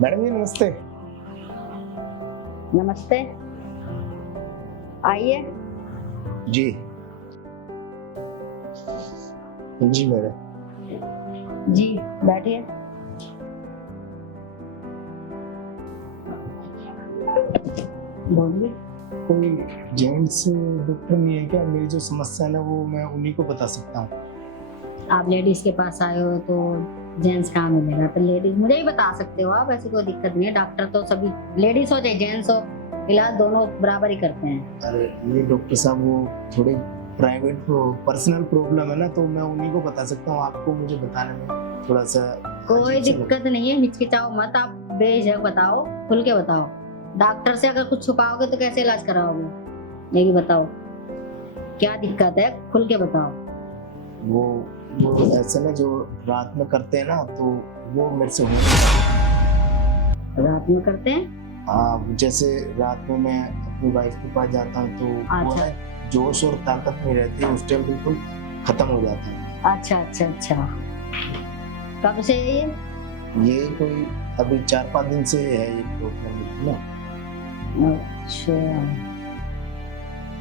Madam जी नमस्ते। नमस्ते, आइए। जी जी मैडम। जी बैठिए। बोलिए। कोई जेंट्स डॉक्टर नहीं है क्या? मेरी जो समस्या है ना वो मैं उन्हीं को बता सकता हूँ। आप लेडीज के पास आए हो तो जेंट्स कहाँ मिलेगा? तो लेडीज मुझे ही बता सकते हो आप, ऐसी कोई दिक्कत नहीं है। डॉक्टर तो सभी, लेडीज हो चाहे जेंट्स हो, इलाज दोनों बराबर ही करते हैं। अरे ये डॉक्टर साहब वो थोड़े प्राइवेट पर्सनल प्रॉब्लम है ना, तो मैं उन्हीं को बता सकता हूँ। आपको मुझे बताने में थोड़ा सा कोई अजीब सा लगता दिक्कत नहीं है, हिचकिचाओ मत। आप बेझिझक बताओ, खुल के बताओ। डॉक्टर से अगर कुछ छुपाओगे तो कैसे इलाज कराओगे? ये भी बताओ, क्या दिक्कत है? खुल के बताओ। है। वो ऐसा ना जो रात में करते हैं ना, तो वो मेरे से हो नहीं पाता। रात में करते हैं? हाँ, जैसे रात में मैं अपनी वाइफ के पास जाता हूँ तो वो अच्छा। ना जोश और ताकत नहीं रहती है, उस टाइम बिल्कुल खत्म हो जाता है। अच्छा अच्छा अच्छा, कब से है ये? ये कोई अभी 4-5 दिन से है ये प्रॉब्लम ना। अच्छा,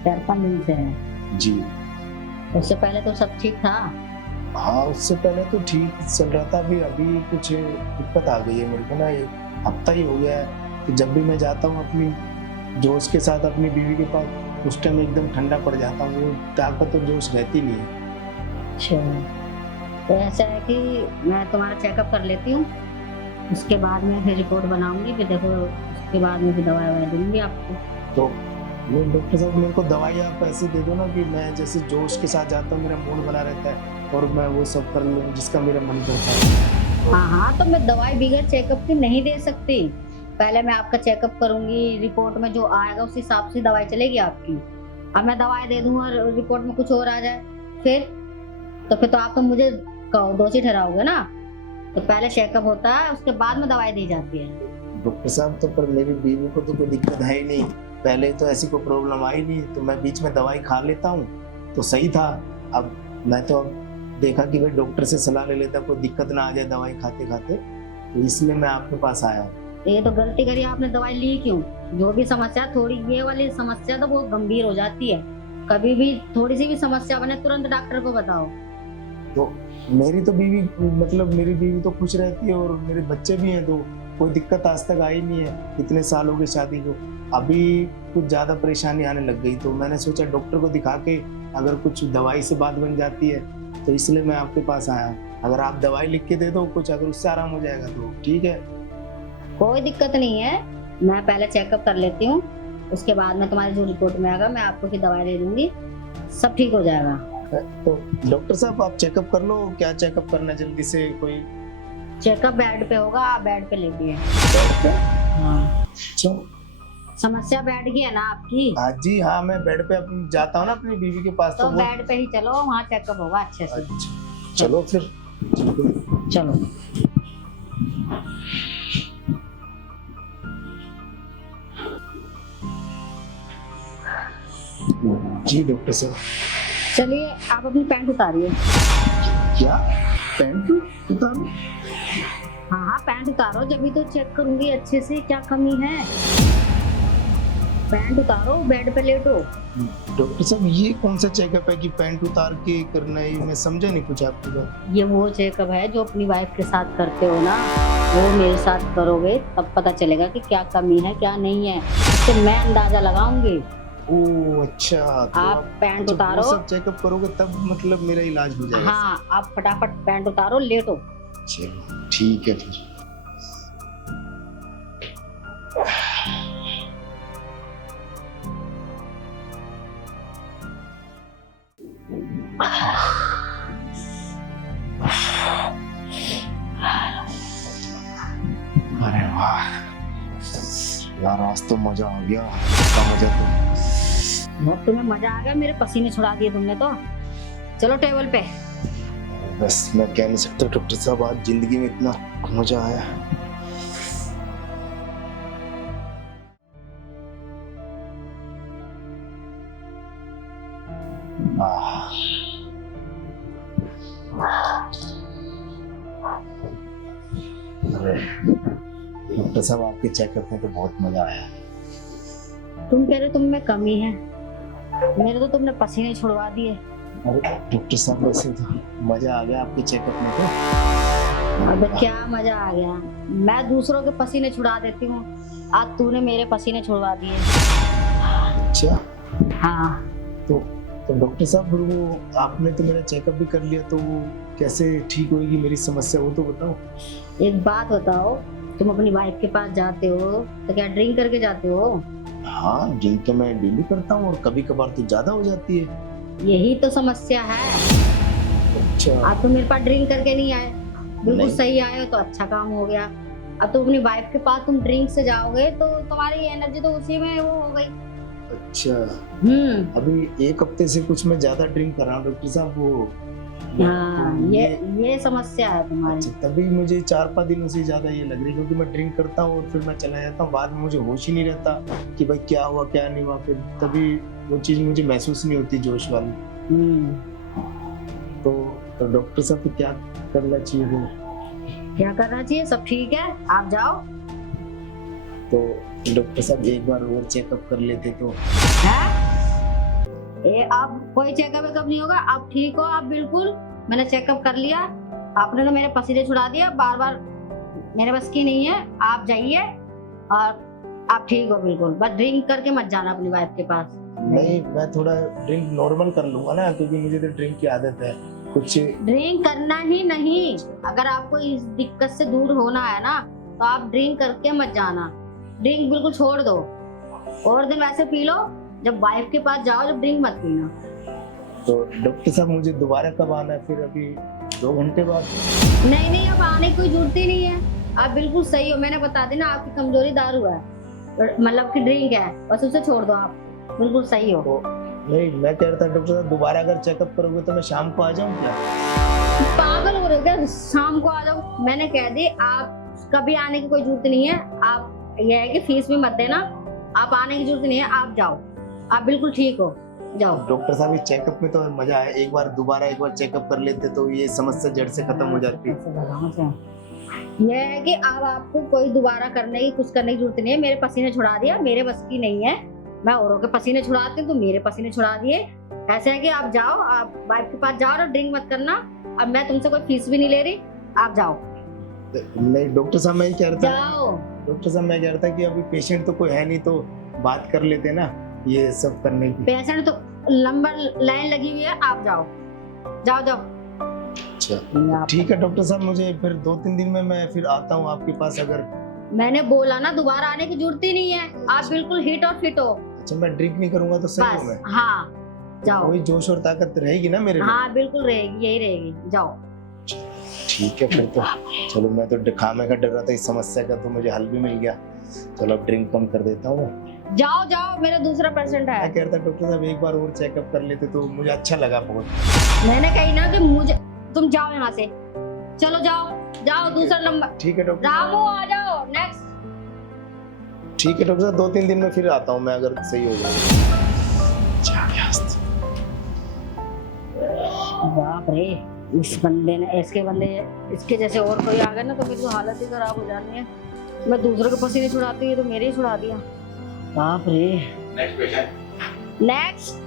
4-5 दिन से है। जी उससे पहले तो सब ठीक था? हाँ, उससे पहले तो ठीक चल रहा था। अभी कुछ दिक्कत आ गई है मेरे को ना। ये हफ्ता ही हो गया है कि जब भी मैं जाता हूँ अपनी जोश के साथ अपनी बीवी के पास, उस टाइम एकदम ठंडा पड़ जाता हूँ। वो ताकत और जोश रहती नहीं है। अच्छा, तो ऐसा है कि मैं तुम्हारा चेकअप कर लेती हूँ, उसके बाद में फिर रिपोर्ट बनाऊंगी, फिर देखो उसके बाद में फिर दवाई ववाई दूंगी आपको। तो ये डॉक्टर साहब मेरे को दवाई आप ऐसे दे दो ना कि मैं जैसे जोश के साथ जाता हूँ, मेरा मूड बना रहता है और मैं वो सब कर लूँ जिसका मेरा मन करता है। हाँ हाँ, तो मैं दवाई बगैर चेकअप के नहीं दे सकती। पहले मैं आपका चेकअप करूंगी, रिपोर्ट में जो आएगा उस हिसाब से दवाई चलेगी आपकी। अब मैं दवाई दे दूं और रिपोर्ट में कुछ और आ जाए, फिर तो आप तो मुझे दोषी ठहराओगे ना। तो पहले चेकअप होता है, उसके बाद में दवाई दी जाती है। डॉक्टर साहब तो पर मेरी बीवी को तो कोई दिक्कत है ही नहीं, पहले तो ऐसी कोई प्रॉब्लम आई नहीं, तो मैं बीच में दवाई खा लेता हूँ तो सही था। अब मैं तो अब देखा कि भाई डॉक्टर से सलाह ले लेता, कोई दिक्कत ना आ जाए दवाई खाते खाते, तो इसलिए मैं आपके पास आया हूँ। तो ये तो गलती करी आपने, दवाई ली क्यों? जो भी समस्या, थोड़ी ये वाली समस्या तो बहुत गंभीर हो जाती है। कभी भी थोड़ी सी भी समस्या बने तुरंत डॉक्टर को बताओ। तो मेरी तो बीवी, मतलब मेरी बीवी तो खुश रहती है और मेरे बच्चे भी हैं, तो कोई दिक्कत आज तक आई नहीं है इतने साल हो गए शादी को। अभी कुछ ज्यादा परेशानी आने लग गई तो मैंने सोचा डॉक्टर को दिखा के अगर कुछ दवाई से बात बन जाती है, तो इसलिए मैं आपके पास आया हूँ। अगर आप दवाई लिख के दे दो कुछ, अगर उससे आराम हो जाएगा तो ठीक है। कोई दिक्कत नहीं है, मैं पहले चेकअप कर लेती हूँ, उसके बाद में तुम्हारी जो रिपोर्ट में आएगा मैं आपको फिर दवाई दे दूंगी, सब ठीक हो जाएगा। तो डॉक्टर साहब आप चेकअप कर लो, क्या चेकअप करना है जल्दी से? कोई चेकअप बेड पे होगा, आप बेड पे लेटिए। बेड पे? हाँ, अच्छा। समस्या बैठ गई है ना आपकी? हाँ जी हाँ, मैं बेड पे अपनी जाता हूँ ना अपनी बीवी के पास, तो तो वो बेड पे ही चलो, वहाँ चेकअप होगा अच्छे से। अच्छा चलो फिर। चलो। जी डॉक्टर साहब। चलिए आप अपनी पैंट उतारिए। क्या पैंट उतारूं? हाँ हाँ, पैंट उतारो, जब भी तो चेक करूंगी अच्छे से क्या कमी है। पैंट उतारो, बेड पे लेटो। डॉक्टर साहब ये कौन सा चेकअप है कि पैंट उतार के करना है? मैं समझा नहीं कुछ आपकी बात। ये वो चेकअप है जो अपनी वाइफ के साथ करते हो ना, वो मेरे साथ करोगे तब पता चलेगा कि क्या कमी है क्या नहीं है, इससे मैं अंदाजा लगाऊंगी। ओह अच्छा, तो आप पैंट उतारो। वो सब चेकअप करोगे तब मतलब मेरा इलाज हो जाएगा? हाँ, आप फटाफट पैंट उतारो, लेटो। चलो ठीक है फिर। अरे वाह यार, आज तो मजा आ गया। इसका मजा तो बहुत तुम्हें मजा आ गया, मेरे पसीने छुड़ा दिए तुमने तो। चलो टेबल पे। बस मैं कह नहीं सकता डॉक्टर साहब, आज जिंदगी में इतना मजा आया। अरे डॉक्टर साहब आपके चेकअप में तो बहुत मजा आया। तुम कह रहे हो तुम में कमी है, मेरे तो तुमने पसीने छुड़वा दिए। अरे डॉक्टर साहब वैसे तो मजा आ गया आपके चेकअप में तो। अब क्या मजा आ गया, मैं दूसरों के पसीने छुड़ा देती हूँ, आज तूने मेरे पसीने छुड़वा दिए। अच्छा हाँ तो डॉक्टर साहब फिर वो आपने तो मेरा चेकअप भी कर लिया, तो वो कैसे ठीक होगी मेरी समस्या, वो तो बताओ। एक बात बताओ, तुम अपनी वाइफ के पास जाते हो तो क्या ड्रिंक करके जाते हो? हाँ ड्रिंक तो मैं डेली करता हूँ और कभी कभार तो ज्यादा हो जाती है। यही तो समस्या है। अच्छा आप तो मेरे पास ड्रिंक करके नहीं आए, बिल्कुल नहीं। सही आए हो तो अच्छा काम हो गया। अब तुम अपनी वाइफ के पास तुम ड्रिंक से जाओगे तो तुम्हारी एनर्जी तो उसी में वो हो गई। अच्छा हम्म। अभी एक हफ्ते से कुछ मैं ज्यादा ड्रिंक कर रहा हूँ डॉक्टर साहब, वो हाँ ये समस्या है तुम्हारी। अच्छा, तभी मुझे 4-5 दिनों से ज्यादा ये लग रही है, क्योंकि मैं ड्रिंक करता हूँ और फिर मैं चला जाता हूँ, बाद में मुझे होश ही नहीं रहता कि भाई क्या हुआ क्या नहीं हुआ, फिर तभी वो चीज मुझे महसूस नहीं होती जोश वाली। तो डॉक्टर साहब को क्या करना चाहिए फिर? क्या करना चाहिए, सब ठीक है, आप जाओ। तो डॉक्टर साहब एक बार और चेकअप कर लेते तो। है आप कोई चेकअप वेकअप नहीं होगा, आप ठीक हो, आप बिल्कुल, मैंने चेकअप कर लिया, आपने तो मेरे पसीने छुड़ा दिया, बार बार मेरे बस की नहीं है, आप जाइए और आप ठीक हो बिल्कुल। बस ड्रिंक करके मत जाना अपनी वाइफ के पास। नहीं मैं थोड़ा ड्रिंक नॉर्मल कर लूंगा ना, क्योंकि मुझे तो ड्रिंक की आदत है। कुछ ड्रिंक करना ही नहीं, अगर आपको इस दिक्कत से दूर होना है ना तो आप ड्रिंक करके मत जाना, ड्रिंक बिल्कुल छोड़ दो, और दिन वैसे पी लो, जब वाइफ के पास जाओ जब ड्रिंक मत पीना। तो डॉक्टर साहब मुझे दोबारा कब आना है फिर? अभी 2 घंटे बाद? नहीं अब आने की कोई जरूरत ही नहीं है, आप बिल्कुल सही हो। मैंने बता दी ना, आपकी कमजोरी दारू है, मतलब कि ड्रिंक है, बस उसे छोड़ दो, आप बिल्कुल सही हो। तो नहीं मैं कह रहा था डॉक्टर साहब दोबारा अगर चेकअप करोगे तो मैं शाम को आ जाऊँ क्या? पागल हो रहे हो क्या, शाम को आ जाओ, मैंने कह दी, आप कभी आने की कोई जरूरत नहीं है। आप यह है कि फीस भी मत देना, आप आने की जरूरत नहीं है, आप जाओ, आप बिल्कुल ठीक हो, जाओ। डॉक्टर साहब इस चेकअप में तो मजा है, एक बार चेकअप कर लेते तो ये समस्या जड़ से खत्म हो जाती। यह है कि अब आपको कोई दोबारा करने की कुछ करने की जरूरत नहीं है, मेरे पसीने छुड़ा दिया, मेरे बस की नहीं है, मैं औरों के पसीने छुड़ाती हूँ तो मेरे पसीने छुड़ा दिए। ऐसे है कि आप जाओ, आप वाइफ के पास जाओ और ड्रिंक मत करना, अब मैं तुमसे कोई फीस भी नहीं ले रही, आप जाओ। नहीं डॉक्टर साहब मैं कह रहा था, जाओ। डॉक्टर साहब मैं कह रहा था कि अभी पेशेंट तो कोई है नहीं, तो बात कर लेते ना ये सब करने की। पेशेंट तो लंबा लाइन लगी हुई है, आप जाओ जाओ जाओ। अच्छा ठीक है डॉक्टर साहब, मुझे फिर 2-3 दिन में मैं फिर आता हूँ आपके पास। अगर मैंने बोला ना दोबारा आने की जरूरत ही नहीं है, आप बिल्कुल हिट और फिट हो। अच्छा मैं ड्रिंक नहीं करूंगा तो सही हूँ मैं? बस हाँ जाओ। कोई जोश और ताकत रहेगी ना मेरे में? हाँ बिल्कुल रहेगी, यही रहेगी, जाओ। ठीक है फिर तो चलो, मैं तो खामे का डर रहा था इस समस्या का, तो मुझे हल भी मिल गया। चलो अब ड्रिंक कम कर देता हूँ। जाओ जाओ, मेरा दूसरा पेशेंट है। मैं कह रहा था डॉक्टर साहब एक बार और चेकअप कर लेते तो मुझे अच्छा लगा बहुत। मैंने कही ना कि मुझे, तुम जाओ यहाँ से, चलो जाओ जाओ, दूसरा नंबर। ठीक है डॉक्टर रामू आ जाओ नेक्स्ट। ठीक है डॉक्टर साहब, 2-3 दिन में फिर आता हूँ मैं, अगर सही हो जाए। बाप रे, इस बंदे ने, इसके जैसे और कोई आ गया ना तो मेरी तो हालत ही खराब हो जानी है। मैं दूसरों के पसीने छुड़ाती हूँ तो मेरे ही छुड़ा दिया, बाप रे। Next patient. नेक्स्ट।